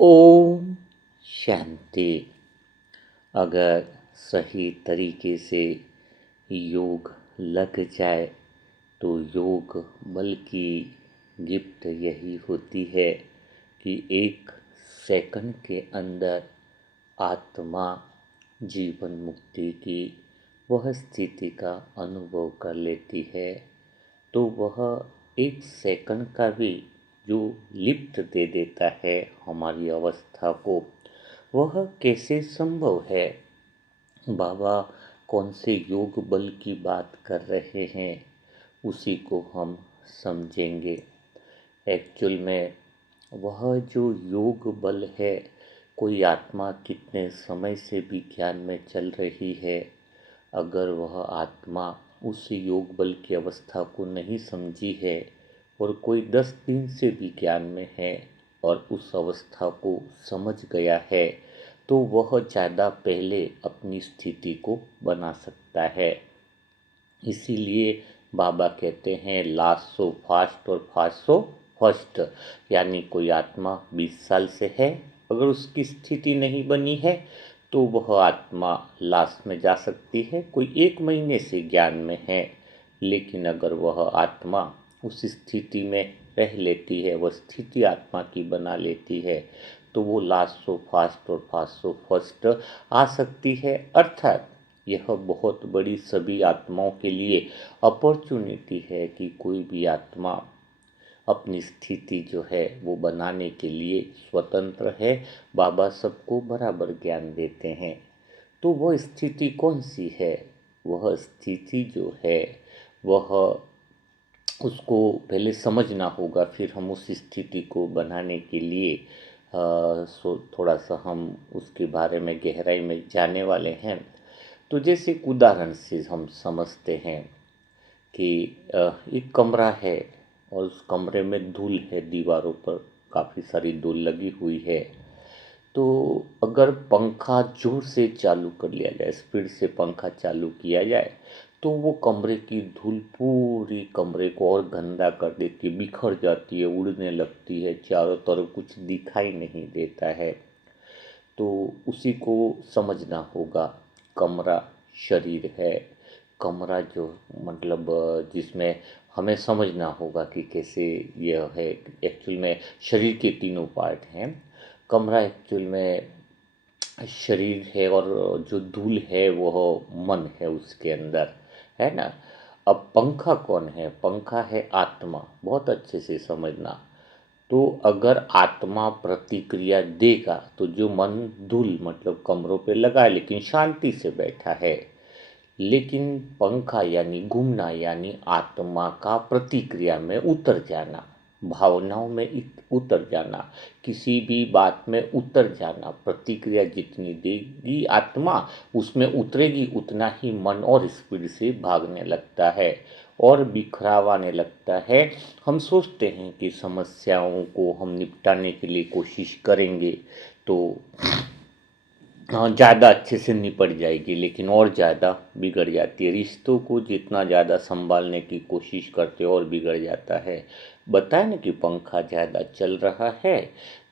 ओम शांति। अगर सही तरीके से योग लग जाए तो योग बल की गिफ्ट यही होती है कि 1 सेकंड के अंदर आत्मा जीवन मुक्ति की वह स्थिति का अनुभव कर लेती है। तो वह 1 सेकंड का भी जो लिफ्ट दे देता है हमारी अवस्था को, वह कैसे संभव है? बाबा कौन से योग बल की बात कर रहे हैं, उसी को हम समझेंगे। एक्चुअल में वह जो योग बल है, कोई आत्मा कितने समय से विज्ञान में चल रही है, अगर वह आत्मा उस योग बल की अवस्था को नहीं समझी है और कोई 10 दिन से विज्ञान में है और उस अवस्था को समझ गया है, तो वह ज़्यादा पहले अपनी स्थिति को बना सकता है। इसीलिए बाबा कहते हैं लास्ट सो फास्ट और फास्ट सो फर्स्ट। यानी कोई आत्मा 20 साल से है, अगर उसकी स्थिति नहीं बनी है तो वह आत्मा लास्ट में जा सकती है। कोई 1 महीने से ज्ञान में है, लेकिन अगर वह आत्मा उस स्थिति में रह लेती है, वह स्थिति आत्मा की बना लेती है, तो वो लास्ट सो फास्ट और फास्ट सो फर्स्ट आ सकती है। अर्थात यह बहुत बड़ी सभी आत्माओं के लिए अपॉर्चुनिटी है कि कोई भी आत्मा अपनी स्थिति जो है वो बनाने के लिए स्वतंत्र है। बाबा सबको बराबर ज्ञान देते हैं। तो वह स्थिति कौन सी है? वह स्थिति जो है वह उसको पहले समझना होगा, फिर हम उस स्थिति को बनाने के लिए थोड़ा सा हम उसके बारे में गहराई में जाने वाले हैं। तो जैसे एक उदाहरण से हम समझते हैं कि एक कमरा है और उस कमरे में धूल है, दीवारों पर काफ़ी सारी धूल लगी हुई है। तो अगर पंखा जोर से चालू कर लिया जाए, स्पीड से पंखा चालू किया जाए, तो वो कमरे की धूल पूरी कमरे को और गंदा कर देती है, बिखर जाती है, उड़ने लगती है, चारों तरफ कुछ दिखाई नहीं देता है। तो उसी को समझना होगा। कमरा शरीर है। कमरा जो मतलब जिसमें हमें समझना होगा कि कैसे यह है। एक्चुअल में शरीर के 3 पार्ट हैं। कमरा एक्चुअल में शरीर है और जो धूल है वह मन है उसके अंदर, है ना। अब पंखा कौन है? पंखा है आत्मा। बहुत अच्छे से समझना। तो अगर आत्मा प्रतिक्रिया देगा तो जो मन धूल मतलब कमरों पे लगा है लेकिन शांति से बैठा है, लेकिन पंखा यानी घूमना यानी आत्मा का प्रतिक्रिया में उतर जाना, भावनाओं में उतर जाना, किसी भी बात में उतर जाना। प्रतिक्रिया जितनी देगी आत्मा, उसमें उतरेगी उतना ही मन और स्पीड से भागने लगता है और बिखराव आने लगता है। हम सोचते हैं कि समस्याओं को हम निपटाने के लिए कोशिश करेंगे तो ज़्यादा अच्छे से निपट जाएगी, लेकिन और ज़्यादा बिगड़ जाती है। रिश्तों को जितना ज़्यादा संभालने की कोशिश करते और बिगड़ जाता है। बताया ना कि पंखा ज़्यादा चल रहा है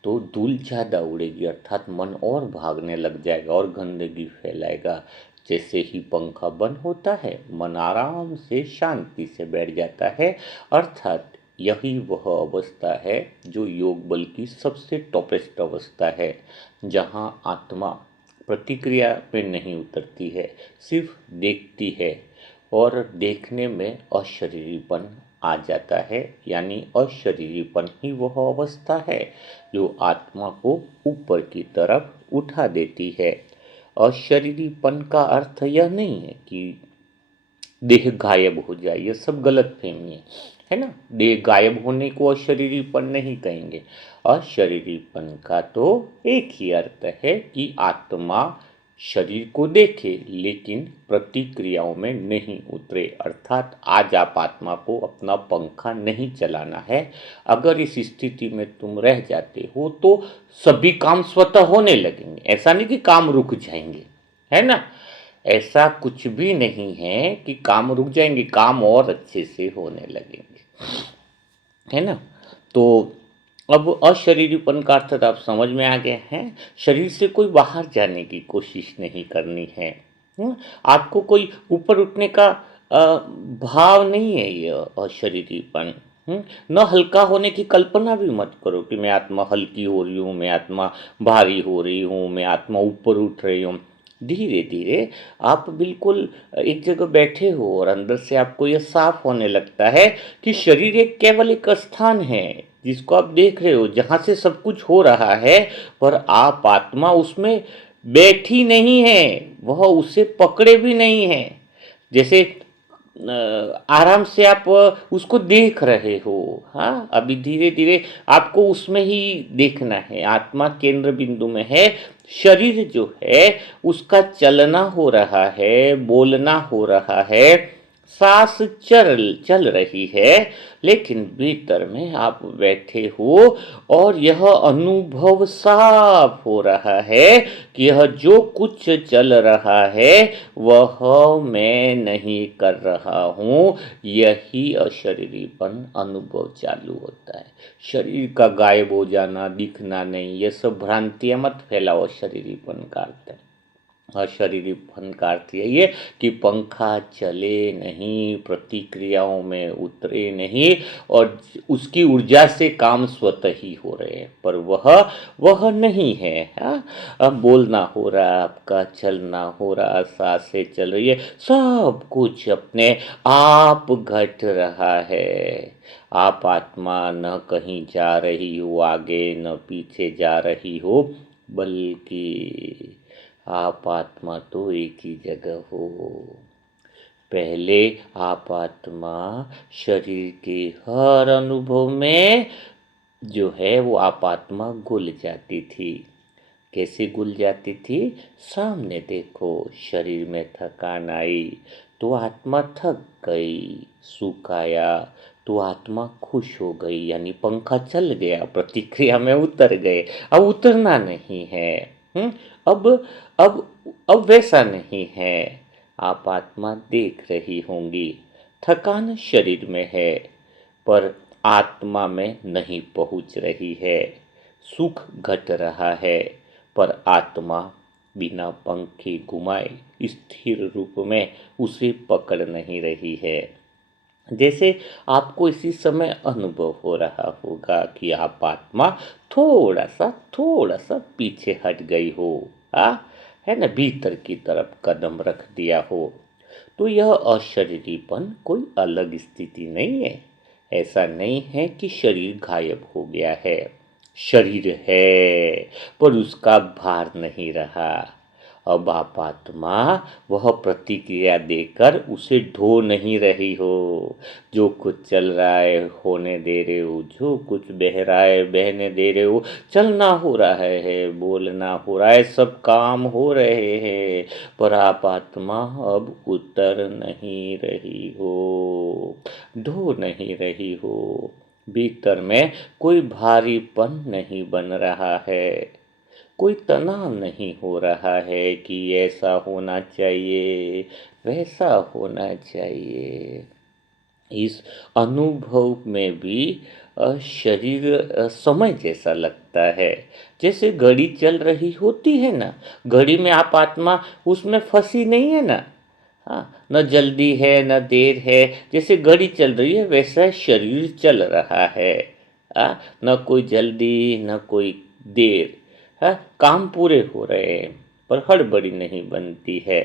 तो धूल ज़्यादा उड़ेगी, अर्थात मन और भागने लग जाएगा और गंदगी फैलाएगा। जैसे ही पंखा बंद होता है, मन आराम से शांति से बैठ जाता है। अर्थात यही वह अवस्था है जो योग बल की सबसे टॉपेस्ट अवस्था है, जहाँ आत्मा प्रतिक्रिया पे नहीं उतरती है, सिर्फ देखती है और देखने में अशरीरीपन आ जाता है। यानी अशरीरीपन ही वह अवस्था है जो आत्मा को ऊपर की तरफ उठा देती है। अशरीरीपन का अर्थ यह नहीं है कि देह गायब हो जाए, ये सब गलत फहमी है ना। देह गायब होने को अशरीरीपन नहीं कहेंगे। अशरीरीपन का तो एक ही अर्थ है कि आत्मा शरीर को देखे लेकिन प्रतिक्रियाओं में नहीं उतरे। अर्थात आज आप आत्मा को अपना पंखा नहीं चलाना है। अगर इस स्थिति में तुम रह जाते हो तो सभी काम स्वतः होने लगेंगे। ऐसा नहीं कि काम रुक जाएंगे, है ना। ऐसा कुछ भी नहीं है कि काम रुक जाएंगे, काम और अच्छे से होने लगेंगे, है ना। तो अब अशरीरीपन का अर्थ आप समझ में आ गए हैं। शरीर से कोई बाहर जाने की कोशिश नहीं करनी है। आपको कोई ऊपर उठने का भाव नहीं है ये अशरीरीपन। न हल्का होने की कल्पना भी मत करो कि मैं आत्मा हल्की हो रही हूँ, मैं आत्मा भारी हो रही हूँ, मैं आत्मा ऊपर उठ रही हूँ। धीरे धीरे आप बिल्कुल एक जगह बैठे हो और अंदर से आपको यह साफ होने लगता है कि शरीर एक केवल एक स्थान है जिसको आप देख रहे हो, जहाँ से सब कुछ हो रहा है, पर आप आत्मा उसमें बैठी नहीं है, वह उसे पकड़े भी नहीं है। जैसे आराम से आप उसको देख रहे हो। हाँ, अभी धीरे धीरे आपको उसमें ही देखना है, आत्मा केंद्र बिंदु में है। शरीर जो है उसका चलना हो रहा है, बोलना हो रहा है, सांस चल चल रही है, लेकिन भीतर में आप बैठे हो और यह अनुभव साफ हो रहा है कि यह जो कुछ चल रहा है वह मैं नहीं कर रहा हूँ। यही अशरीरीपन अनुभव चालू होता है। शरीर का गायब हो जाना, दिखना नहीं, ये सब भ्रांतियाँ मत फैलाओ अशरीरीपन का अर्थ है। अशरीरीपन का अर्थ यही है कि पंखा चले नहीं, प्रतिक्रियाओं में उतरे नहीं, और उसकी ऊर्जा से काम स्वतः ही हो रहे हैं, पर वह नहीं है। हाँ, अब बोलना हो रहा, आपका चलना हो रहा, सांसें चल रही है, सब कुछ अपने आप घट रहा है। आप आत्मा न कहीं जा रही हो आगे, न पीछे जा रही हो, बल्कि आप आत्मा तो एक ही जगह हो। पहले आप आत्मा शरीर के हर अनुभव में जो है वो आप आत्मा घुल जाती थी। कैसे घुल जाती थी? सामने देखो, शरीर में थकान आई तो आत्मा थक गई, सुख आया तो आत्मा खुश हो गई, यानी पंखा चल गया, प्रतिक्रिया में उतर गए। अब उतरना नहीं है। हम्म अब अब अब वैसा नहीं है। आप आत्मा देख रही होंगी, थकान शरीर में है पर आत्मा में नहीं पहुंच रही है। सुख घट रहा है पर आत्मा बिना पंखे घुमाए स्थिर रूप में उसे पकड़ नहीं रही है। जैसे आपको इसी समय अनुभव हो रहा होगा कि आप आत्मा थोड़ा सा पीछे हट गई हो, आ है ना, भीतर की तरफ कदम रख दिया हो। तो यह अशरीरीपन कोई अलग स्थिति नहीं है। ऐसा नहीं है कि शरीर गायब हो गया है। शरीर है पर उसका भार नहीं रहा। अब आप आत्मा वह प्रतिक्रिया देकर उसे ढो नहीं रही हो। जो कुछ चल रहा है होने दे रहे हो, जो कुछ बह रहा है बहने दे रहे हो, चलना हो रहा है, बोलना हो रहा है, सब काम हो रहे हैं, पर आप आत्मा अब उतर नहीं रही हो, ढो नहीं रही हो। भीतर में कोई भारीपन नहीं बन रहा है, कोई तनाव नहीं हो रहा है कि ऐसा होना चाहिए, वैसा होना चाहिए। इस अनुभव में भी शरीर समय जैसा लगता है। जैसे घड़ी चल रही होती है ना, घड़ी में आप आत्मा उसमें फंसी नहीं है ना। हाँ, न जल्दी है न देर है, जैसे घड़ी चल रही है वैसा शरीर चल रहा है। न कोई जल्दी न कोई देर। हाँ, काम पूरे हो रहे हैं पर हड़बड़ी नहीं बनती है।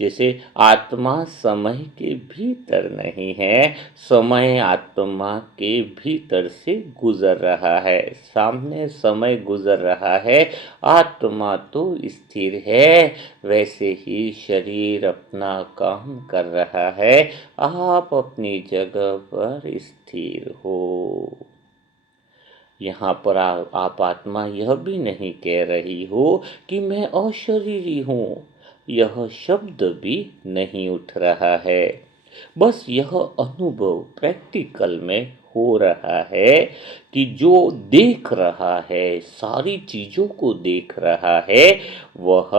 जैसे आत्मा समय के भीतर नहीं है, समय आत्मा के भीतर से गुजर रहा है। सामने समय गुजर रहा है, आत्मा तो स्थिर है। वैसे ही शरीर अपना काम कर रहा है, आप अपनी जगह पर स्थिर हो। यहाँ पर आप आत्मा यह भी नहीं कह रही हो कि मैं अशरीरी हूँ। यह शब्द भी नहीं उठ रहा है। बस यह अनुभव प्रैक्टिकल में हो रहा है कि जो देख रहा है, सारी चीज़ों को देख रहा है, वह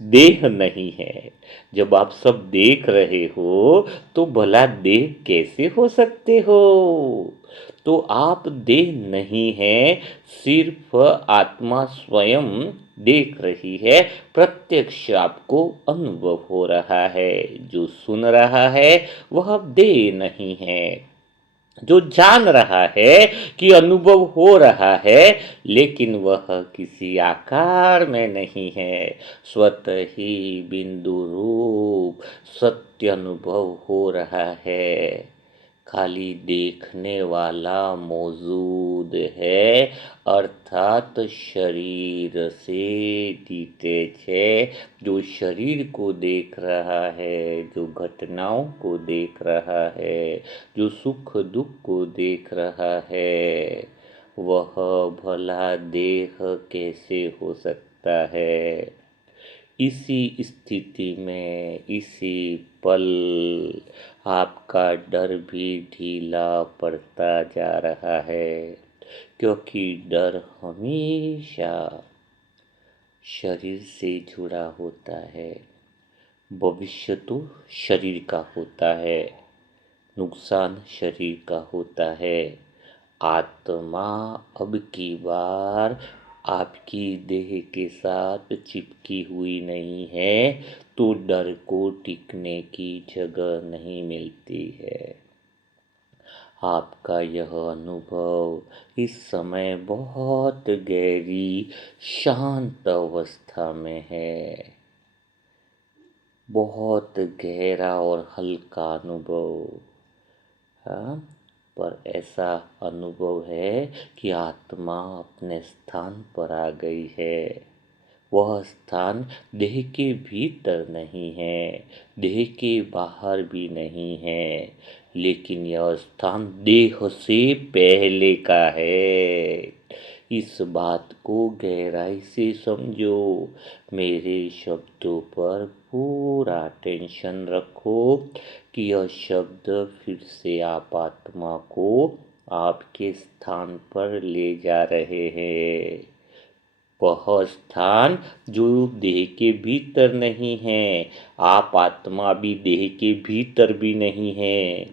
देह नहीं है। जब आप सब देख रहे हो तो भला देह कैसे हो सकते हो? तो आप देह नहीं है, सिर्फ आत्मा स्वयं देख रही है, प्रत्यक्ष आपको अनुभव हो रहा है। जो सुन रहा है वह देह नहीं है। जो जान रहा है कि अनुभव हो रहा है, लेकिन वह किसी आकार में नहीं है, स्वतः ही बिंदु रूप सत्य अनुभव हो रहा है। खाली देखने वाला मौजूद है, अर्थात शरीर से डिटैच है। जो शरीर को देख रहा है, जो घटनाओं को देख रहा है, जो सुख दुख को देख रहा है, वह भला देह कैसे हो सकता है? इसी स्थिति में इसी पल आपका डर भी ढीला पड़ता जा रहा है, क्योंकि डर हमेशा शरीर से जुड़ा होता है। भविष्य तो शरीर का होता है, नुकसान शरीर का होता है। आत्मा अब की बार आपकी देह के साथ चिपकी हुई नहीं है, तो डर को टिकने की जगह नहीं मिलती है। आपका यह अनुभव इस समय बहुत गहरी शांत अवस्था में है, बहुत गहरा और हल्का अनुभव। हाँ, पर ऐसा अनुभव है कि आत्मा अपने स्थान पर आ गई है। वह स्थान देह के भीतर नहीं है, देह के बाहर भी नहीं है, लेकिन यह स्थान देह से पहले का है। इस बात को गहराई से समझो। मेरे शब्दों पर पूरा टेंशन रखो कि यह शब्द फिर से आप आत्मा को आपके स्थान पर ले जा रहे हैं। वह स्थान जो देह के भीतर नहीं है। आप आत्मा भी देह के भीतर भी नहीं है।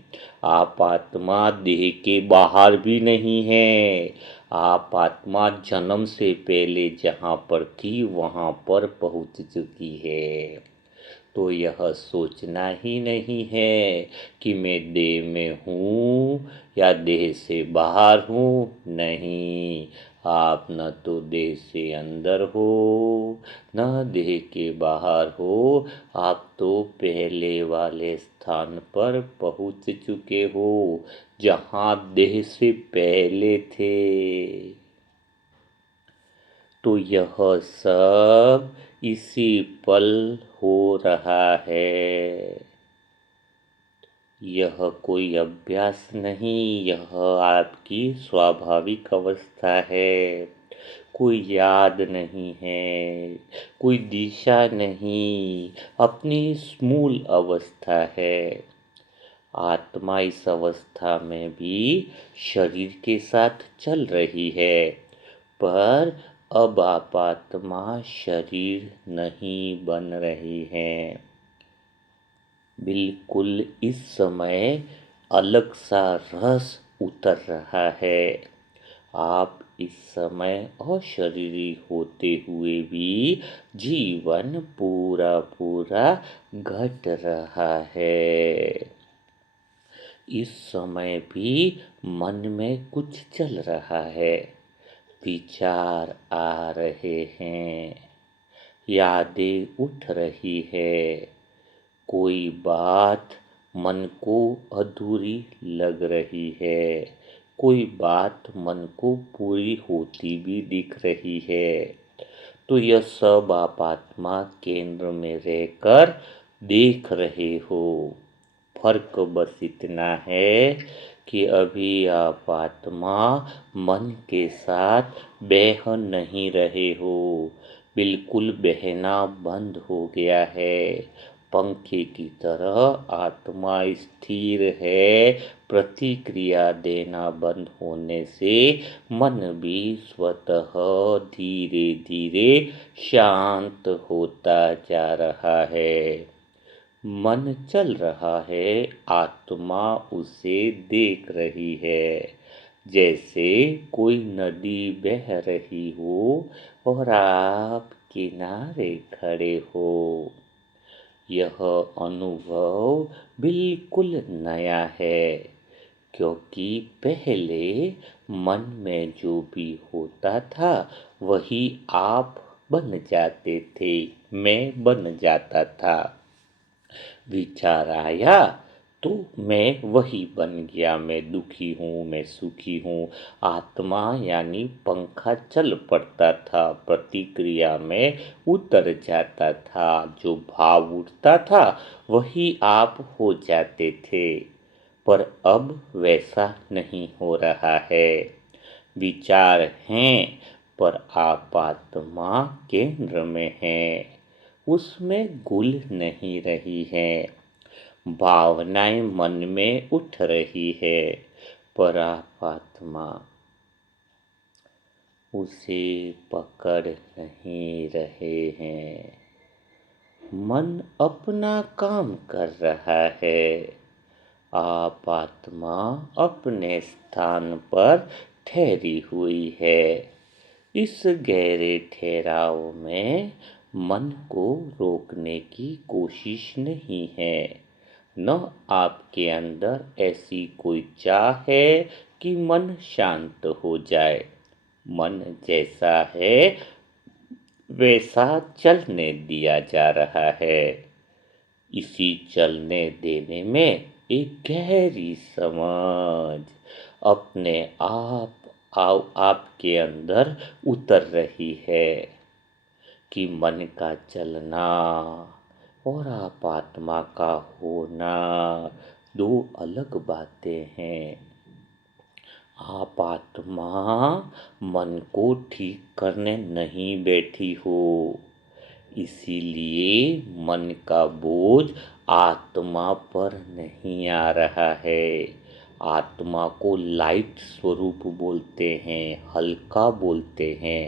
आप आत्मा देह के बाहर भी नहीं है। आप आत्मा जन्म से पहले जहाँ पर थी वहाँ पर पहुँच चुकी है। तो यह सोचना ही नहीं है कि मैं देह में हूँ या देह से बाहर हूँ। नहीं, आप न तो देह से अंदर हो, न देह के बाहर हो। आप तो पहले वाले स्थान पर पहुँच चुके हो, जहाँ देह से पहले थे। तो यह सब इसी पल हो रहा है। यह कोई अभ्यास नहीं, यह आपकी स्वाभाविक अवस्था है। कोई याद नहीं है, कोई दिशा नहीं, अपनी मूल अवस्था है। आत्मा इस अवस्था में भी शरीर के साथ चल रही है, पर अब आप आत्मा शरीर नहीं बन रही हैं। बिल्कुल इस समय अलग सा रस उतर रहा है। आप इस समय अशरीरी होते हुए भी जीवन पूरा पूरा घट रहा है। इस समय भी मन में कुछ चल रहा है, विचार आ रहे हैं, यादें उठ रही है। कोई बात मन को अधूरी लग रही है, कोई बात मन को पूरी होती भी दिख रही है। तो यह सब आप आत्मा केंद्र में रहकर देख रहे हो। फर्क बस इतना है कि अभी आप आत्मा मन के साथ बह नहीं रहे हो। बिल्कुल बहना बंद हो गया है। पंखे की तरह आत्मा स्थिर है। प्रतिक्रिया देना बंद होने से मन भी स्वतः धीरे धीरे शांत होता जा रहा है। मन चल रहा है, आत्मा उसे देख रही है, जैसे कोई नदी बह रही हो और आप किनारे खड़े हो। यह अनुभव बिल्कुल नया है, क्योंकि पहले मन में जो भी होता था वही आप बन जाते थे, मैं बन जाता था। विचार आया तो मैं वही बन गया। मैं दुखी हूँ, मैं सुखी हूँ। आत्मा यानी पंखा चल पड़ता था, प्रतिक्रिया में उतर जाता था। जो भाव उठता था वही आप हो जाते थे। पर अब वैसा नहीं हो रहा है। विचार हैं, पर आप आत्मा केंद्र में हैं। उसमें घुल नहीं रही हैं। भावनाएं मन में उठ रही है, पर आप आत्मा उसे पकड़ नहीं रहे हैं। मन अपना काम कर रहा है। आप आत्मा अपने स्थान पर ठहरी हुई है। इस गहरे ठहराव में मन को रोकने की कोशिश नहीं है। न आपके अंदर ऐसी कोई चाह है कि मन शांत हो जाए। मन जैसा है वैसा चलने दिया जा रहा है। इसी चलने देने में एक गहरी समझ अपने आपके अंदर उतर रही है कि मन का चलना और आप आत्मा का होना दो अलग बातें हैं। आप आत्मा मन को ठीक करने नहीं बैठी हो, इसीलिए मन का बोझ आत्मा पर नहीं आ रहा है। आत्मा को लाइट स्वरूप बोलते हैं, हल्का बोलते हैं।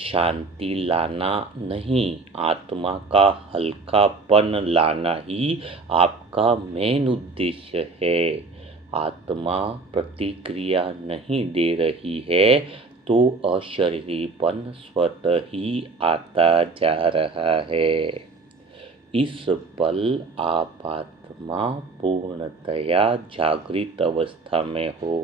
शांति लाना नहीं, आत्मा का हल्कापन लाना ही आपका मेन उद्देश्य है। आत्मा प्रतिक्रिया नहीं दे रही है तो अशरीरीपन स्वतः ही आता जा रहा है। इस पल आप आत्मा पूर्णतया जागृत अवस्था में हो।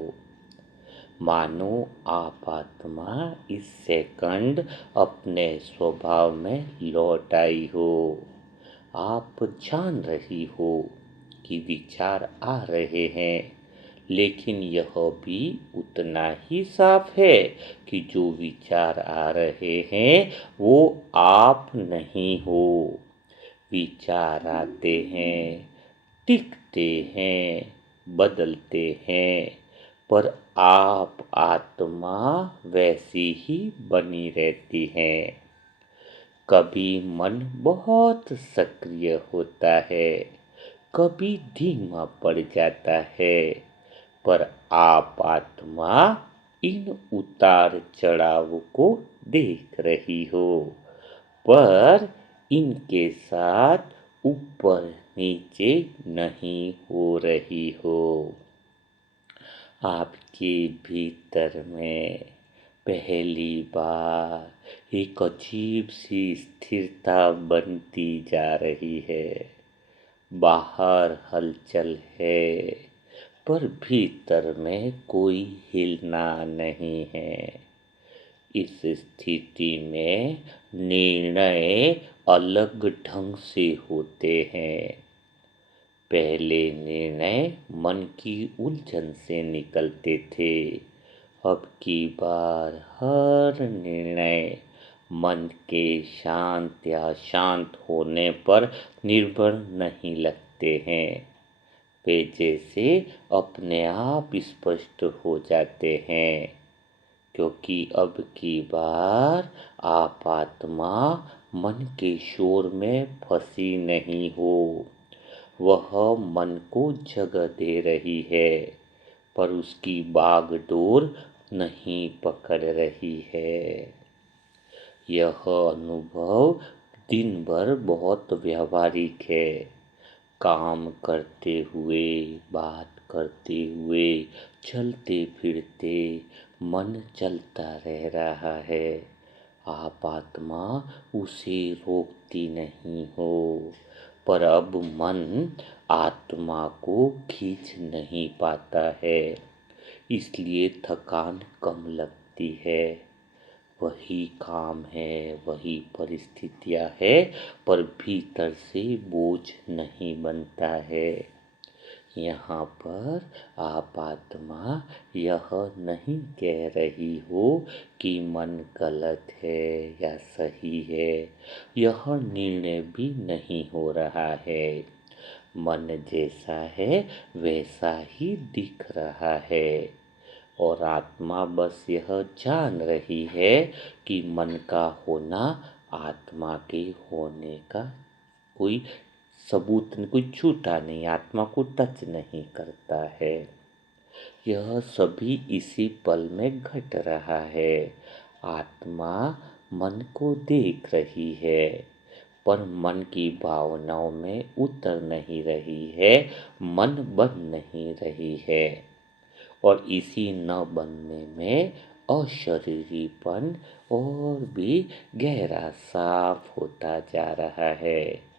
मानो आप आत्मा इस सेकंड अपने स्वभाव में लौट आई हो। आप जान रही हो कि विचार आ रहे हैं, लेकिन यह भी उतना ही साफ है कि जो विचार आ रहे हैं वो आप नहीं हो। विचार आते हैं, टिकते हैं, बदलते हैं, पर आप आत्मा वैसी ही बनी रहती है। कभी मन बहुत सक्रिय होता है, कभी धीमा पड़ जाता है, पर आप आत्मा इन उतार चढ़ाव को देख रही हो, पर इनके साथ ऊपर नीचे नहीं हो रही हो। आपके भीतर में पहली बार एक अजीब सी स्थिरता बनती जा रही है। बाहर हलचल है, पर भीतर में कोई हिलना नहीं है। इस स्थिति में निर्णय अलग ढंग से होते हैं। पहले निर्णय मन की उलझन से निकलते थे, अब की बार हर निर्णय मन के शांत या अशांत होने पर निर्भर नहीं लगते हैं। वे जैसे अपने आप स्पष्ट हो जाते हैं, क्योंकि अब की बार आप आत्मा मन के शोर में फंसी नहीं हो। वह मन को जगह दे रही है, पर उसकी बागडोर नहीं पकड़ रही है। यह अनुभव दिन भर बहुत व्यावहारिक है। काम करते हुए, बात करते हुए, चलते फिरते मन चलता रह रहा है। आप आत्मा उसे रोकती नहीं हो, पर अब मन आत्मा को खींच नहीं पाता है, इसलिए थकान कम लगती है। वही काम है, वही परिस्थितियाँ है, पर भीतर से बोझ नहीं बनता है। यहाँ पर आप आत्मा यह नहीं कह रही हो कि मन गलत है या सही है। यह निर्णय भी नहीं हो रहा है। मन जैसा है वैसा ही दिख रहा है, और आत्मा बस यह जान रही है कि मन का होना आत्मा के होने का कोई सबूत नहीं, कोई झूठा नहीं, आत्मा को टच नहीं करता है। यह सभी इसी पल में घट रहा है। आत्मा मन को देख रही है, पर मन की भावनाओं में उतर नहीं रही है, मन बन नहीं रही है। और इसी न बनने में अशरीरीपन और भी गहरा साफ होता जा रहा है।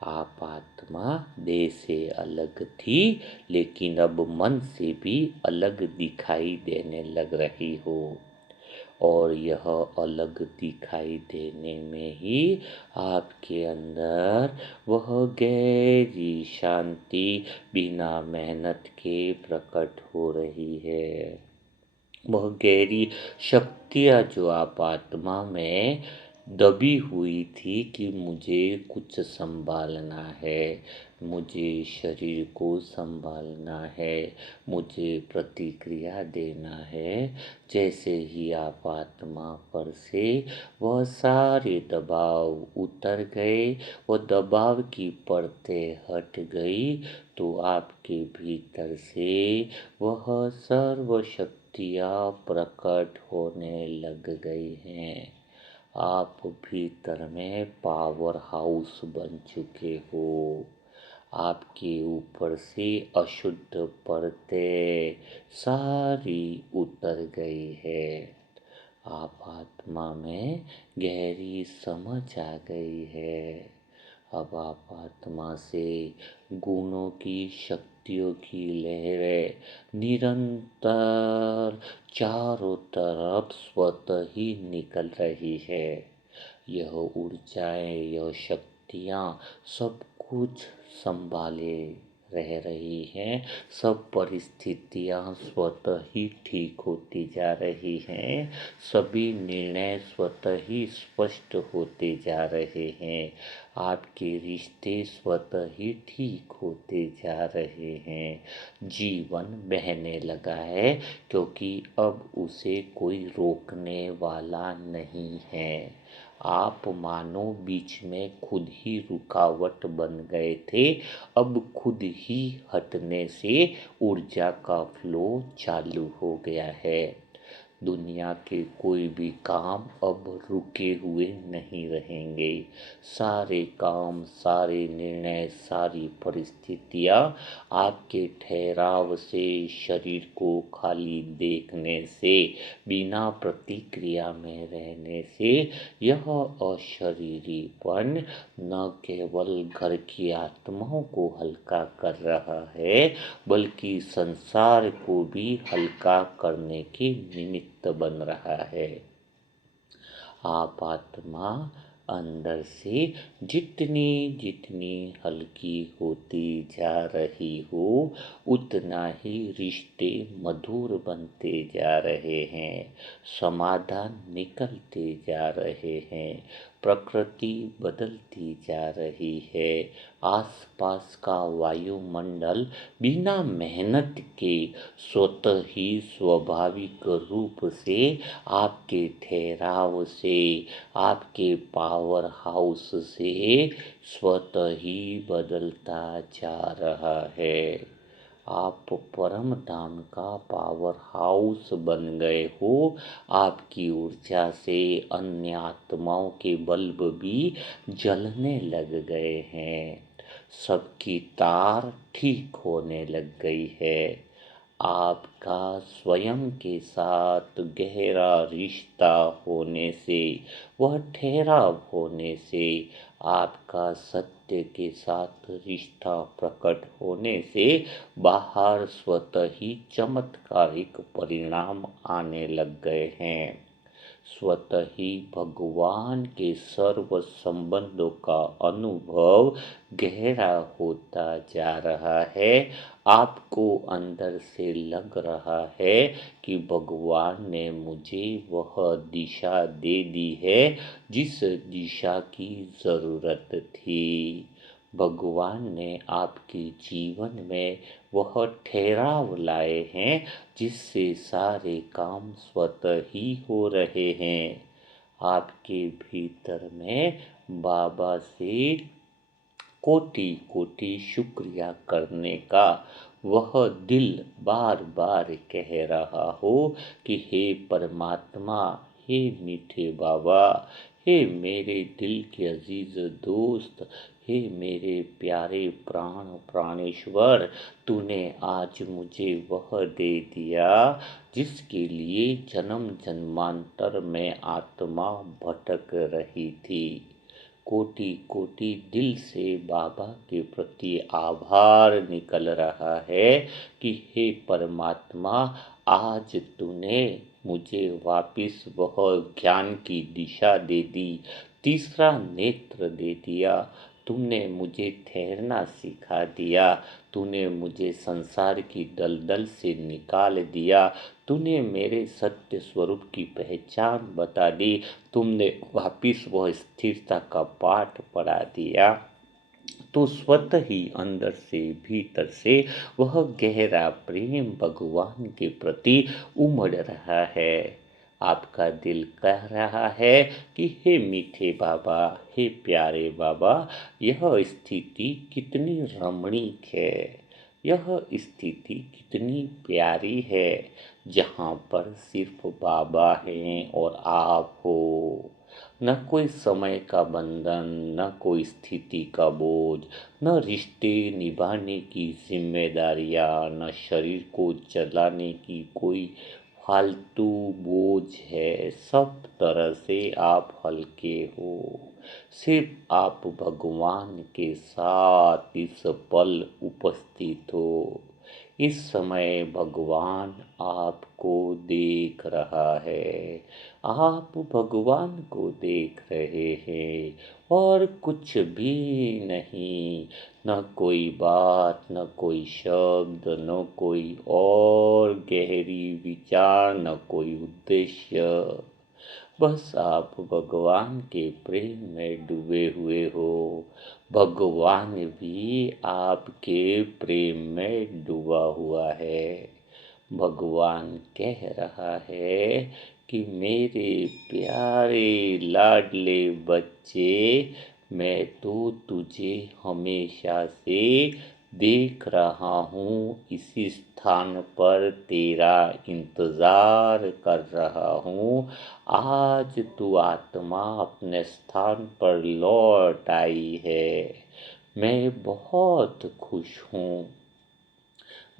आप आत्मा देह से अलग थी, लेकिन अब मन से भी अलग दिखाई देने लग रही हो, और यह अलग दिखाई देने में ही आपके अंदर वह गहरी शांति बिना मेहनत के प्रकट हो रही है। वह गहरी शक्तियाँ जो आप आत्मा में दबी हुई थी कि मुझे कुछ संभालना है, मुझे शरीर को संभालना है, मुझे प्रतिक्रिया देना है, जैसे ही आप आत्मा पर से वह सारे दबाव उतर गए, वह दबाव की परतें हट गई, तो आपके भीतर से वह सर्वशक्तियाँ प्रकट होने लग गई हैं। आप भीतर में पावर हाउस बन चुके हो। आपके ऊपर से अशुद्ध परतें सारी उतर गई है। आप आत्मा में गहरी समझ आ गई है। अब आप आत्मा से गुणों की शक्तियों की लहरें निरंतर चारों तरफ स्वतः ही निकल रही है। यह ऊर्जाएं, यह शक्तियाँ सब कुछ संभाले रह रही हैं। सब परिस्थितियाँ स्वतः ही ठीक होती जा रही हैं। सभी निर्णय स्वतः ही स्पष्ट होते जा रहे हैं। आपके रिश्ते स्वतः ही ठीक होते जा रहे हैं। जीवन बहने लगा है, क्योंकि अब उसे कोई रोकने वाला नहीं है। आप मानो बीच में खुद ही रुकावट बन गए थे, अब खुद ही हटने से ऊर्जा का फ्लो चालू हो गया है। दुनिया के कोई भी काम अब रुके हुए नहीं रहेंगे। सारे काम, सारे निर्णय, सारी परिस्थितियाँ आपके ठहराव से, शरीर को खाली देखने से, बिना प्रतिक्रिया में रहने से यह अशरीरीपन न केवल घर की आत्माओं को हल्का कर रहा है, बल्कि संसार को भी हल्का करने के निमित्त बन रहा है। आप आत्मा अंदर से जितनी जितनी हल्की होती जा रही हो, उतना ही रिश्ते मधुर बनते जा रहे हैं, समाधान निकलते जा रहे हैं, प्रकृति बदलती जा रही है। आसपास का वायुमंडल बिना मेहनत के स्वतः ही स्वाभाविक रूप से आपके ठहराव से, आपके पावर पावर हाउस से स्वतः ही बदलता जा रहा है। आप परम धाम का पावर हाउस बन गए हो। आपकी ऊर्जा से अन्य आत्माओं के बल्ब भी जलने लग गए हैं। सबकी तार ठीक होने लग गई है। आपका स्वयं के साथ गहरा रिश्ता होने से, वह ठहराव होने से, आपका सत्य के साथ रिश्ता प्रकट होने से बाहर स्वतः ही चमत्कारिक परिणाम आने लग गए हैं। स्वतः ही भगवान के सर्व संबंधों का अनुभव गहरा होता जा रहा है। आपको अंदर से लग रहा है कि भगवान ने मुझे वह दिशा दे दी है जिस दिशा की ज़रूरत थी। भगवान ने आपके जीवन में वह ठहराव लाए हैं जिससे सारे काम स्वतः ही हो रहे हैं। आपके भीतर में बाबा से कोटि कोटि शुक्रिया करने का वह दिल बार बार कह रहा हो कि हे परमात्मा, हे मीठे बाबा, हे मेरे दिल के अजीज दोस्त, हे मेरे प्यारे प्राण प्राणेश्वर, तूने आज मुझे वह दे दिया जिसके लिए जन्म जन्मांतर में आत्मा भटक रही थी। कोटि कोटि दिल से बाबा के प्रति आभार निकल रहा है कि हे परमात्मा, आज तूने मुझे वापिस वह ज्ञान की दिशा दे दी, तीसरा नेत्र दे दिया। तुमने मुझे ठहरना सिखा दिया। तूने मुझे संसार की दलदल से निकाल दिया। तूने मेरे सत्य स्वरूप की पहचान बता दी। तुमने वापिस वह स्थिरता का पाठ पढ़ा दिया। तो स्वतः ही अंदर से भीतर से वह गहरा प्रेम भगवान के प्रति उमड़ रहा है। आपका दिल कह रहा है कि हे मीठे बाबा, हे प्यारे बाबा, यह स्थिति कितनी रमणीक है, यह स्थिति कितनी प्यारी है, जहाँ पर सिर्फ बाबा हैं और आप हो। न कोई समय का बंधन, न कोई स्थिति का बोझ, न रिश्ते निभाने की जिम्मेदारियाँ, न शरीर को चलाने की कोई फालतू बोझ है। सब तरह से आप हल्के हो। सिर्फ आप भगवान के साथ इस पल उपस्थित हो। इस समय भगवान आपको देख रहा है। आप भगवान को देख रहे हैं और कुछ भी नहीं। न कोई बात, न कोई शब्द, न कोई और गहरी विचार, न कोई उद्देश्य। बस आप भगवान के प्रेम में डूबे हुए हो। भगवान भी आपके प्रेम में डूबा हुआ है। भगवान कह रहा है कि मेरे प्यारे लाडले बच्चे, मैं तो तुझे हमेशा से देख रहा हूँ। इसी स्थान पर तेरा इंतज़ार कर रहा हूँ। आज तू आत्मा अपने स्थान पर लौट आई है। मैं बहुत खुश हूँ।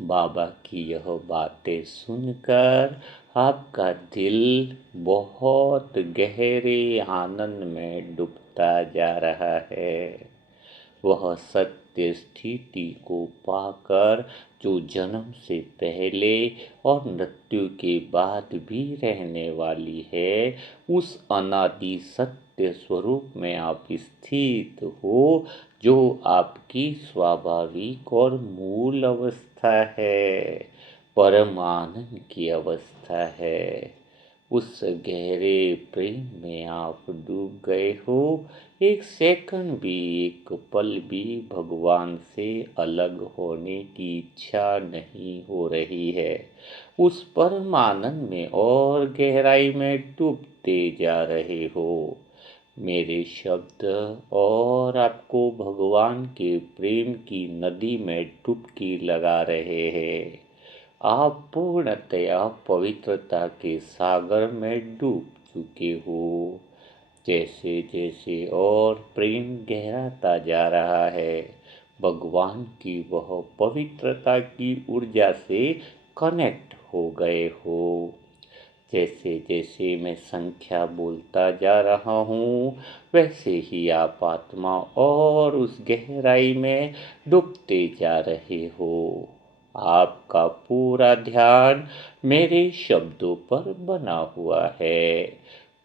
बाबा की यह बातें सुनकर आपका दिल बहुत गहरे आनंद में डूबता जा रहा है। वह सत्य स्थिति को पाकर जो जन्म से पहले और मृत्यु के बाद भी रहने वाली है, उस अनादि सत्य स्वरूप में आप स्थित हो, जो आपकी स्वाभाविक और मूल अवस्था है, परम आनंद की अवस्था है। उस गहरे प्रेम में आप डूब गए हो। एक सेकंड भी, एक पल भी भगवान से अलग होने की इच्छा नहीं हो रही है। उस परम आनंद में और गहराई में डूबते जा रहे हो। मेरे शब्द और आपको भगवान के प्रेम की नदी में डुबकी लगा रहे हैं। आप पूर्णतया पवित्रता के सागर में डूब चुके हो। जैसे जैसे और प्रेम गहराता जा रहा है, भगवान की वह पवित्रता की ऊर्जा से कनेक्ट हो गए हो। जैसे जैसे मैं संख्या बोलता जा रहा हूँ, वैसे ही आप आत्मा और उस गहराई में डूबते जा रहे हो। आपका पूरा ध्यान मेरे शब्दों पर बना हुआ है,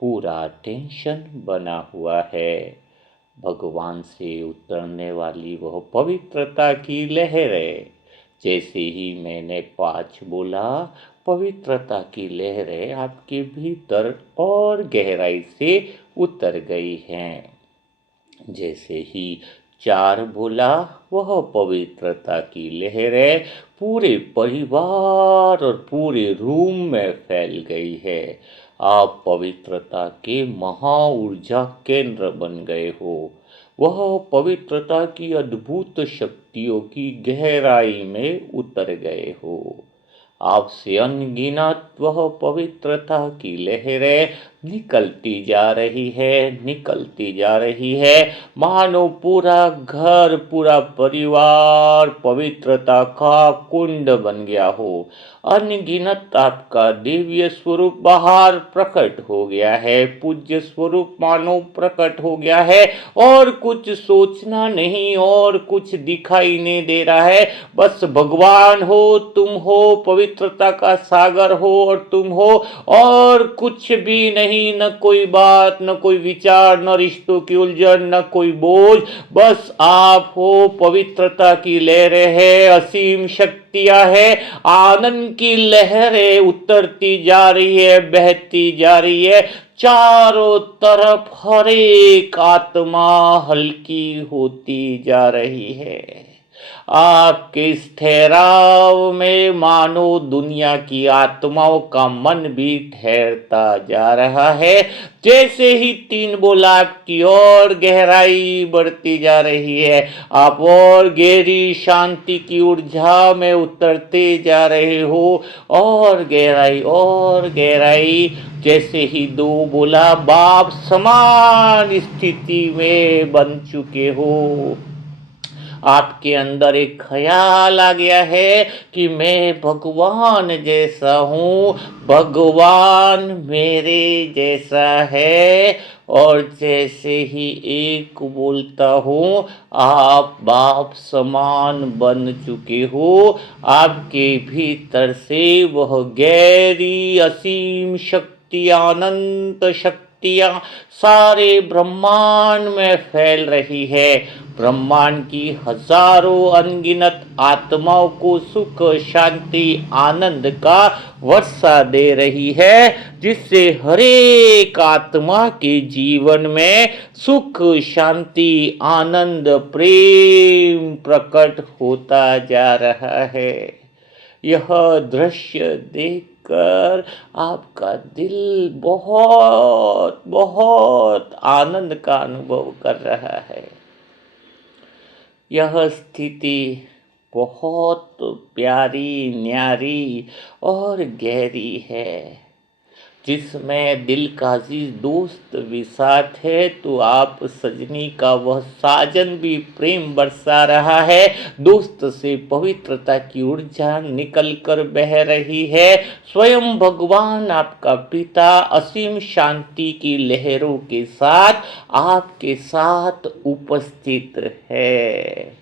पूरा टेंशन बना हुआ है। भगवान से उतरने वाली वह पवित्रता की लहरें, जैसे ही मैंने 5 बोला, पवित्रता की लहरें आपके भीतर और गहराई से उतर गई हैं। जैसे ही 4 बोला, वह पवित्रता की लहरें पूरे परिवार और पूरे रूम में फैल गई है। आप पवित्रता के महा ऊर्जा केंद्र बन गए हो। वह पवित्रता की अद्भुत शक्तियों की गहराई में उतर गए हो। आपसे अनगिनत वह पवित्रता की लहरें निकलती जा रही है, निकलती जा रही है, मानो पूरा घर, पूरा परिवार पवित्रता का कुंड बन गया हो। अनगिनत आपका दिव्य स्वरूप बाहर प्रकट हो गया है, पूज्य स्वरूप मानो प्रकट हो गया है, और कुछ सोचना नहीं और कुछ दिखाई नहीं दे रहा है। बस भगवान हो, तुम हो, पवित्रता का सागर हो और तुम हो, और कुछ भी नहीं, न कोई बात, न कोई विचार, न रिश्तों की उलझन, न कोई बोझ। बस आप हो, पवित्रता की लहरें है, असीम शक्तियां है, आनंद की लहरें उतरती जा रही है, बहती जा रही है। चारों तरफ हर एक आत्मा हल्की होती जा रही है। आपके इस ठहराव में मानो दुनिया की आत्माओं का मन भी ठहरता जा रहा है। जैसे ही 3 बोला, आपकी और गहराई बढ़ती जा रही है, आप और गहरी शांति की ऊर्जा में उतरते जा रहे हो, और गहराई और गहराई। जैसे ही 2 बोला, बाप समान स्थिति में बन चुके हो। आपके अंदर एक ख्याल आ गया है कि मैं भगवान जैसा हूँ, भगवान मेरे जैसा है। और जैसे ही एक बोलता हूँ, आप बाप समान बन चुके हो। आपके भीतर से वह गहरी असीम शक्ति, अनंत शक्तियाँ सारे ब्रह्मांड में फैल रही है। ब्रह्मांड की हजारों अनगिनत आत्माओं को सुख, शांति, आनंद का वर्षा दे रही है, जिससे हर एक आत्मा के जीवन में सुख, शांति, आनंद, प्रेम प्रकट होता जा रहा है। यह दृश्य देखकर आपका दिल बहुत बहुत आनंद का अनुभव कर रहा है। यह स्थिति बहुत प्यारी, न्यारी और गहरी है, जिसमें दिल का अजीज दोस्त भी साथ है, तो आप सजनी का वह साजन भी प्रेम बरसा रहा है। दोस्त से पवित्रता की ऊर्जा निकल कर बह रही है। स्वयं भगवान आपका पिता असीम शांति की लहरों के साथ आपके साथ उपस्थित है।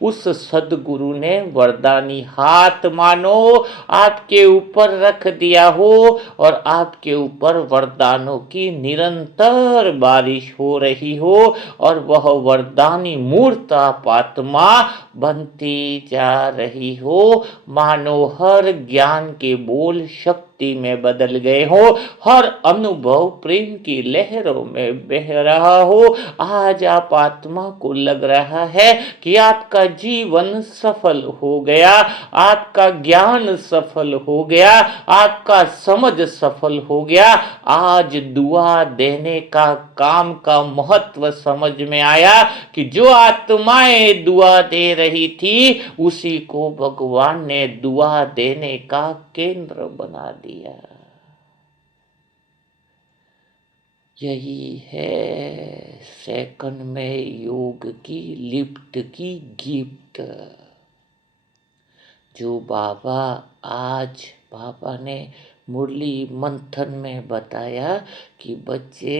उस सदगुरु ने वरदानी हाथ मानो आपके ऊपर रख दिया हो, और आपके ऊपर वरदानों की निरंतर बारिश हो रही हो, और वह वरदानी मूर्त आप आत्मा बनती जा रही हो। मानो हर ज्ञान के बोल शक्ति भक्ति में बदल गए हो, हर अनुभव प्रेम की लहरों में बह रहा हो। आज आप आत्मा को लग रहा है कि आपका जीवन सफल हो गया, आपका ज्ञान सफल हो गया, आपका समझ सफल हो गया। आज दुआ देने का काम का महत्व समझ में आया कि जो आत्माएं दुआ दे रही थी उसी को भगवान ने दुआ देने का केंद्र बना दिया। यही है सेकंड में योग की लिफ्ट की गिफ्ट, जो बाबा ने मुरली मंथन में बताया कि बच्चे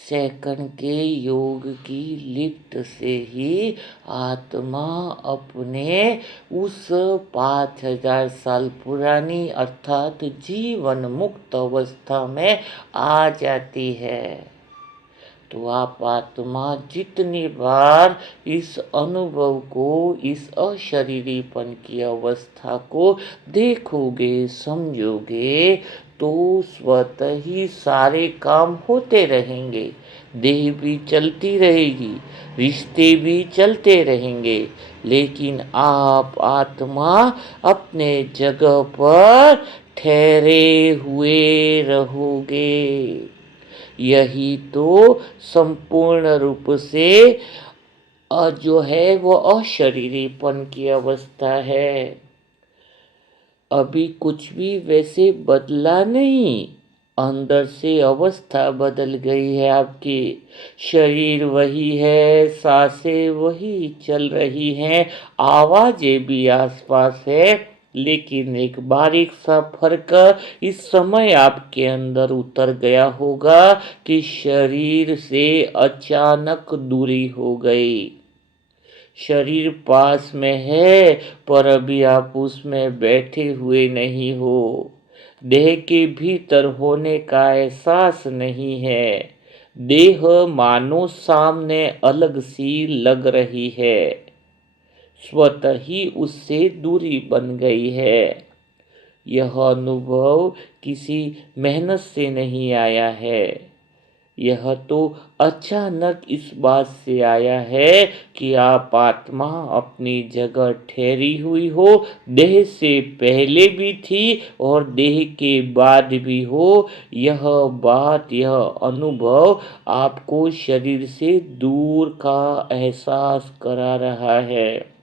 सेकंड के योग की लिफ्ट से ही आत्मा अपने उस 5000 साल पुरानी अर्थात जीवन मुक्त अवस्था में आ जाती है। तो आप आत्मा जितनी बार इस अनुभव को, इस अशरीरीपन की अवस्था को देखोगे, समझोगे, तो स्वतः ही सारे काम होते रहेंगे। देह भी चलती रहेगी, रिश्ते भी चलते रहेंगे, लेकिन आप आत्मा अपने जगह पर ठहरे हुए रहोगे। यही तो संपूर्ण रूप से जो है वो अशरीरीपन की अवस्था है। अभी कुछ भी वैसे बदला नहीं, अंदर से अवस्था बदल गई है आपकी। शरीर वही है, सांसें वही चल रही हैं, आवाजें भी आसपास है, लेकिन एक बारीक सा फर्क इस समय आपके अंदर उतर गया होगा कि शरीर से अचानक दूरी हो गई। शरीर पास में है पर अभी आप उसमें बैठे हुए नहीं हो, देह के भीतर होने का एहसास नहीं है। देह मानो सामने अलग सी लग रही है, स्वतः ही उससे दूरी बन गई है। यह अनुभव किसी मेहनत से नहीं आया है, यह तो अचानक इस बात से आया है कि आप आत्मा अपनी जगह ठहरी हुई हो, देह से पहले भी थी और देह के बाद भी हो। यह बात, यह अनुभव आपको शरीर से दूर का एहसास करा रहा है।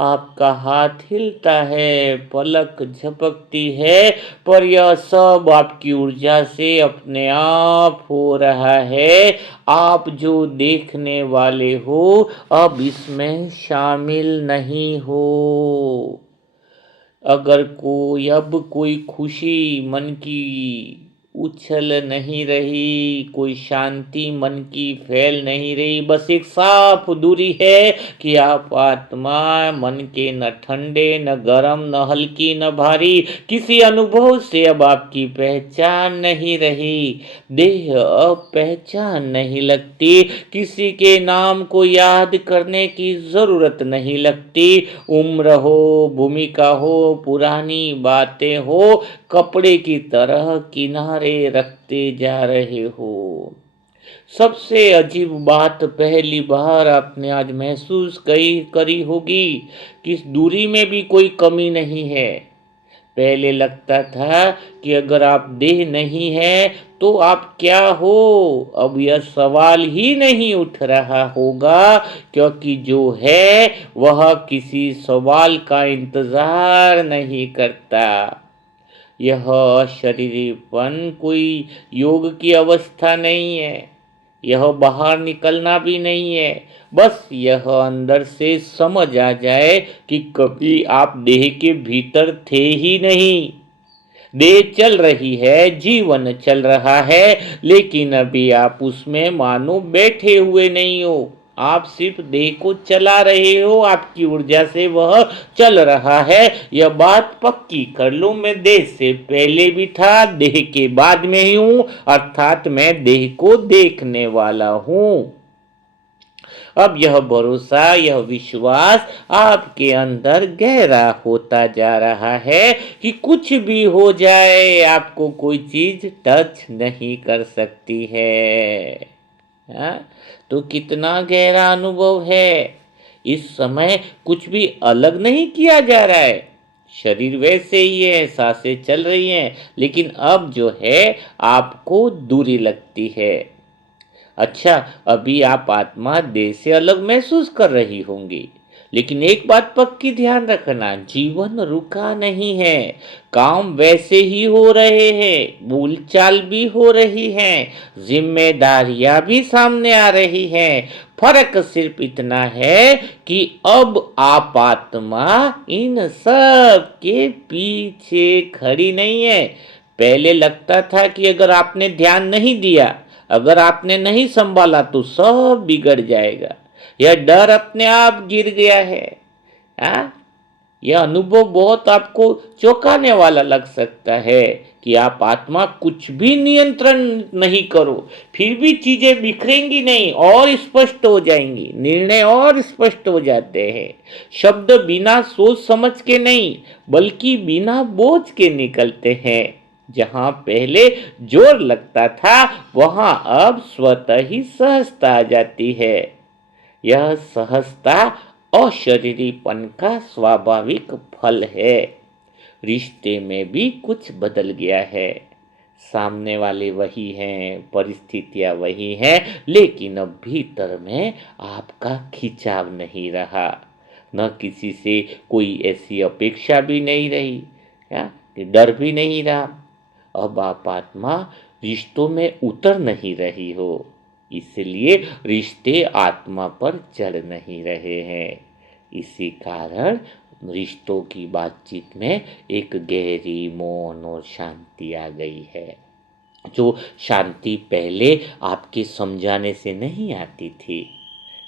आपका हाथ हिलता है, पलक झपकती है, पर यह सब आपकी ऊर्जा से अपने आप हो रहा है। आप जो देखने वाले हो अब इसमें शामिल नहीं हो। अगर कोई खुशी मन की उछल नहीं रही, कोई शांति मन की फैल नहीं रही, बस एक साफ दूरी है कि आप आत्मा मन के न ठंडे न गरम न हल्की न भारी किसी अनुभव से अब आपकी पहचान नहीं रही। देह अब पहचान नहीं लगती, किसी के नाम को याद करने की जरूरत नहीं लगती। उम्र हो, भूमिका हो, पुरानी बातें हो, कपड़े की तरह किनारे रखते जा रहे हो। सबसे अजीब बात पहली बार आपने आज महसूस करी होगी कि इस दूरी में भी कोई कमी नहीं है। पहले लगता था कि अगर आप देह नहीं है तो आप क्या हो। अब यह सवाल ही नहीं उठ रहा होगा, क्योंकि जो है वह किसी सवाल का इंतजार नहीं करता। यह शरीरीपन कोई योग की अवस्था नहीं है, यह बाहर निकलना भी नहीं है। बस यह अंदर से समझ आ जाए कि कभी आप देह के भीतर थे ही नहीं। देह चल रही है, जीवन चल रहा है, लेकिन अभी आप उसमें मानो बैठे हुए नहीं हो। आप सिर्फ देह को चला रहे हो, आपकी ऊर्जा से वह चल रहा है। यह बात पक्की कर लो, मैं देह से पहले भी था, देह के बाद में ही हूं, अर्थात मैं देह को देखने वाला हूं। अब यह भरोसा, यह विश्वास आपके अंदर गहरा होता जा रहा है कि कुछ भी हो जाए आपको कोई चीज टच नहीं कर सकती है। हाँ? तो कितना गहरा अनुभव है। इस समय कुछ भी अलग नहीं किया जा रहा है, शरीर वैसे ही है, सांसें चल रही हैं, लेकिन अब जो है आपको दूरी लगती है। अच्छा, अभी आप आत्मा देह से अलग महसूस कर रही होंगी, लेकिन एक बात पक्की ध्यान रखना, जीवन रुका नहीं है। काम वैसे ही हो रहे हैं, बोलचाल भी हो रही हैं, जिम्मेदारियां भी सामने आ रही हैं। फर्क सिर्फ इतना है कि अब आप आत्मा इन सब के पीछे खड़ी नहीं है। पहले लगता था कि अगर आपने ध्यान नहीं दिया, अगर आपने नहीं संभाला तो सब बिगड़ जाएगा। यह डर अपने आप गिर गया है। हाँ? यह अनुभव बहुत आपको चौंकाने वाला लग सकता है कि आप आत्मा कुछ भी नियंत्रण नहीं करो, फिर भी चीजें बिखरेंगी नहीं और स्पष्ट हो जाएंगी, निर्णय और स्पष्ट हो जाते हैं। शब्द बिना सोच समझ के नहीं, बल्कि बिना बोझ के निकलते हैं। जहां पहले जोर लगता था, वहां अब स्वतः ही सहजता आ जाती है। यह सहजता अशरीरीपन का स्वाभाविक फल है। रिश्ते में भी कुछ बदल गया है। सामने वाले वही हैं, परिस्थितियां वही हैं, लेकिन अब भीतर में आपका खिंचाव नहीं रहा। न किसी से कोई ऐसी अपेक्षा भी नहीं रही, या डर भी नहीं रहा। अब आप आत्मा रिश्तों में उतर नहीं रही हो, इसलिए रिश्ते आत्मा पर चढ़ नहीं रहे हैं। इसी कारण रिश्तों की बातचीत में एक गहरी मौन और शांति आ गई है, जो शांति पहले आपके समझाने से नहीं आती थी।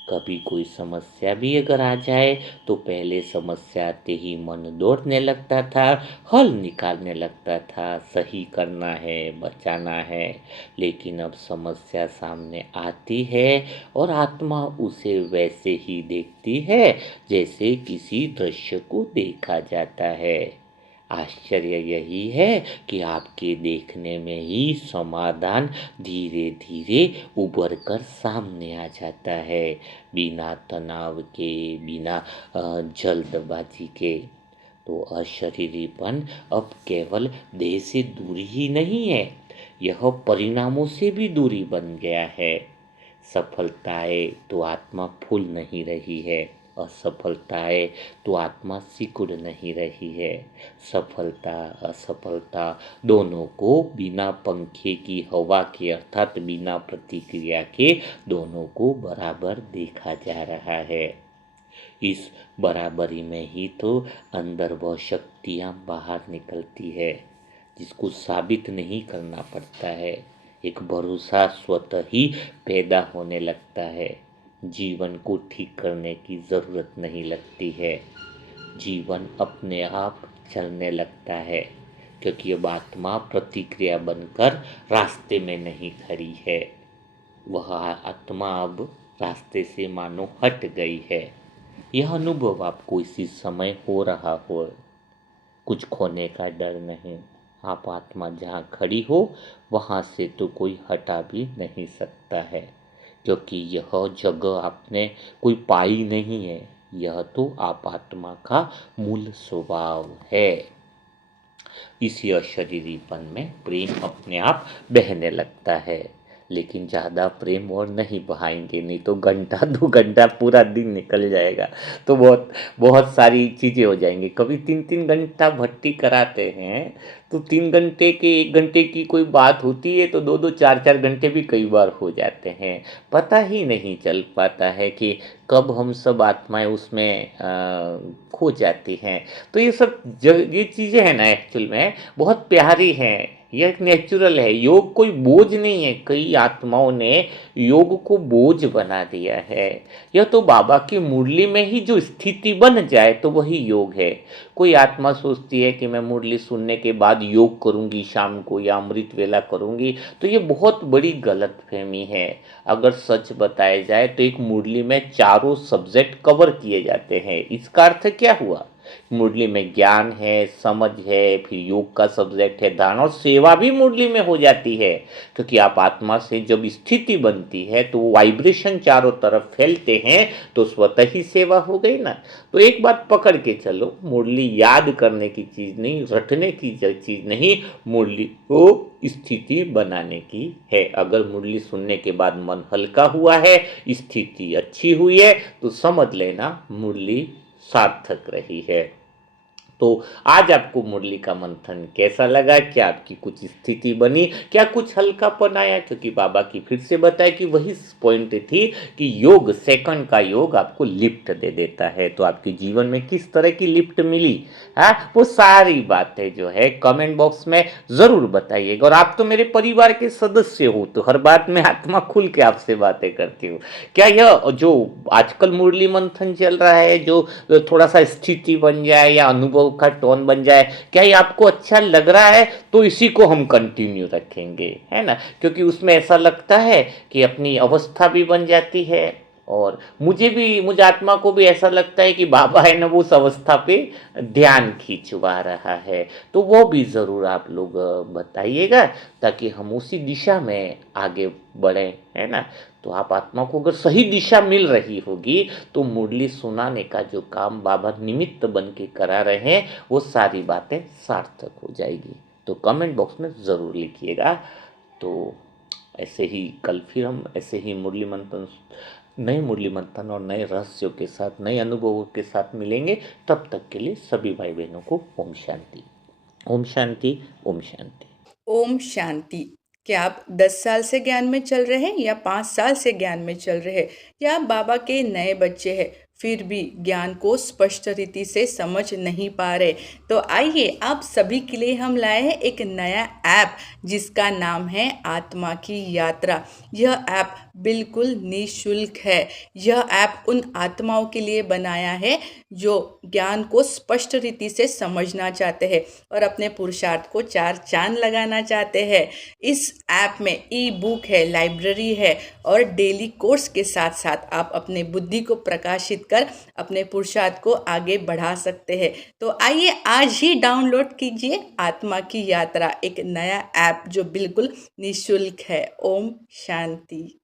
कभी कोई समस्या भी अगर आ जाए तो पहले समस्या आते ही मन दौड़ने लगता था, हल निकालने लगता था, सही करना है, बचाना है। लेकिन अब समस्या सामने आती है और आत्मा उसे वैसे ही देखती है जैसे किसी दृश्य को देखा जाता है। आश्चर्य यही है कि आपके देखने में ही समाधान धीरे धीरे उभर कर सामने आ जाता है, बिना तनाव के, बिना जल्दबाजी के। तो अशरीरीपन अब केवल देह से दूरी ही नहीं है, यह परिणामों से भी दूरी बन गया है। सफलताएं तो आत्मा फूल नहीं रही है, असफलताएं तो आत्मा सिकुड़ नहीं रही है। सफलता असफलता दोनों को बिना पंखे की हवा के, अर्थात बिना प्रतिक्रिया के, दोनों को बराबर देखा जा रहा है। इस बराबरी में ही तो अंदर वह शक्तियाँ बाहर निकलती है, जिसको साबित नहीं करना पड़ता है। एक भरोसा स्वतः ही पैदा होने लगता है। जीवन को ठीक करने की ज़रूरत नहीं लगती है, जीवन अपने आप चलने लगता है, क्योंकि अब आत्मा प्रतिक्रिया बनकर रास्ते में नहीं खड़ी है। वह आत्मा अब रास्ते से मानो हट गई है। यह अनुभव आपको इसी समय हो रहा हो, कुछ खोने का डर नहीं। आप आत्मा जहाँ खड़ी हो वहाँ से तो कोई हटा भी नहीं सकता है, क्योंकि यह जगह आपने कोई पाई नहीं है, यह तो आप आत्मा का मूल स्वभाव है। इसी अशरीरीपन में प्रेम अपने आप बहने लगता है। लेकिन ज़्यादा प्रेम और नहीं बहाएंगे, नहीं तो घंटा 2 घंटा पूरा दिन निकल जाएगा, तो बहुत बहुत सारी चीज़ें हो जाएंगी। कभी 3-3 घंटा भट्टी कराते हैं तो 3 घंटे के 1 घंटे की कोई बात होती है तो 2-2 4-4 घंटे भी कई बार हो जाते हैं। पता ही नहीं चल पाता है कि कब हम सब आत्माएं उसमें खो जाती हैं। तो ये सब ये चीज़ें हैं ना, एक्चुअल में बहुत प्यारी हैं। यह एक नेचुरल है। योग कोई बोझ नहीं है। कई आत्माओं ने योग को बोझ बना दिया है। यह तो बाबा की मुरली में ही जो स्थिति बन जाए तो वही योग है। कोई आत्मा सोचती है कि मैं मुरली सुनने के बाद योग करूंगी शाम को या अमृत वेला करूंगी, तो ये बहुत बड़ी गलतफहमी है। अगर सच बताया जाए तो एक मुरली में चारों सब्जेक्ट कवर किए जाते हैं। इसका अर्थ क्या हुआ? मुरली में ज्ञान है, समझ है, फिर योग का सब्जेक्ट है, दान और सेवा भी मुरली में हो जाती है। क्योंकि आप आत्मा से जब स्थिति बनती है तो वो वाइब्रेशन चारों तरफ फैलते हैं, तो स्वतः ही सेवा हो गई ना। तो एक बात पकड़ के चलो, मुरली याद करने की चीज़ नहीं, रटने की चीज़ नहीं, मुरली को स्थिति बनाने की है। अगर मुरली सुनने के बाद मन हल्का हुआ है, स्थिति अच्छी हुई है, तो समझ लेना मुरली सार्थक रही है। तो आज आपको मुरली का मंथन कैसा लगा? क्या आपकी कुछ स्थिति बनी? क्या कुछ हल्कापन आया? क्योंकि बाबा की फिर से बताया कि वही पॉइंट थी कि योग, सेकंड का योग आपको लिफ्ट दे देता है। तो आपके जीवन में किस तरह की लिफ्ट मिली, हाँ, वो सारी बातें जो है कमेंट बॉक्स में ज़रूर बताइएगा। और आप तो मेरे परिवार के सदस्य हो, तो हर बात में आत्मा खुल के आपसे बातें करती हूँ। क्या यह जो आजकल मुरली मंथन चल रहा है, जो थोड़ा सा स्थिति बन जाए या अनुभव का टोन बन जाए, क्या ये आपको अच्छा लग रहा है? तो इसी को हम कंटिन्यू रखेंगे, है ना। क्योंकि उसमें ऐसा लगता है कि अपनी अवस्था भी बन जाती है, और मुझे आत्मा को भी ऐसा लगता है कि बाबा है ना वो उस अवस्था पे ध्यान खींचवा रहा है। तो वो भी ज़रूर आप लोग बताइएगा, ताकि हम उसी दिशा में आगे बढ़ें, है ना। तो आप आत्मा को अगर सही दिशा मिल रही होगी, तो मुरली सुनाने का जो काम बाबा निमित्त बन के करा रहे हैं, वो सारी बातें सार्थक हो जाएगी। तो कमेंट बॉक्स में ज़रूर लिखिएगा। तो ऐसे ही कल फिर हम ऐसे ही मुरली मंथन, नए मुरली मंथन और नए रहस्यों के साथ, नए अनुभवों के साथ मिलेंगे। तब तक के लिए सभी भाई बहनों को ओम शांति, ओम शांति, ओम शांति। ओम शांति। क्या आप 10 साल से ज्ञान में चल रहे हैं या 5 साल से ज्ञान में चल रहे हैं, या आप बाबा के नए बच्चे हैं फिर भी ज्ञान को स्पष्ट रीति से समझ नहीं पा रहे? तो आइए आप सभी के लिए हम लाए हैं एक नया ऐप जिसका नाम है आत्मा की यात्रा। यह ऐप बिल्कुल निःशुल्क है। यह ऐप उन आत्माओं के लिए बनाया है जो ज्ञान को स्पष्ट रीति से समझना चाहते हैं और अपने पुरुषार्थ को 4 चांद लगाना चाहते हैं। इस ऐप में ई बुक है, लाइब्रेरी है और डेली कोर्स के साथ साथ आप अपने बुद्धि को प्रकाशित कर अपने पुरुषार्थ को आगे बढ़ा सकते हैं। तो आइए आज ही डाउनलोड कीजिए आत्मा की यात्रा, एक नया ऐप जो बिल्कुल निःशुल्क है। ओम शांति।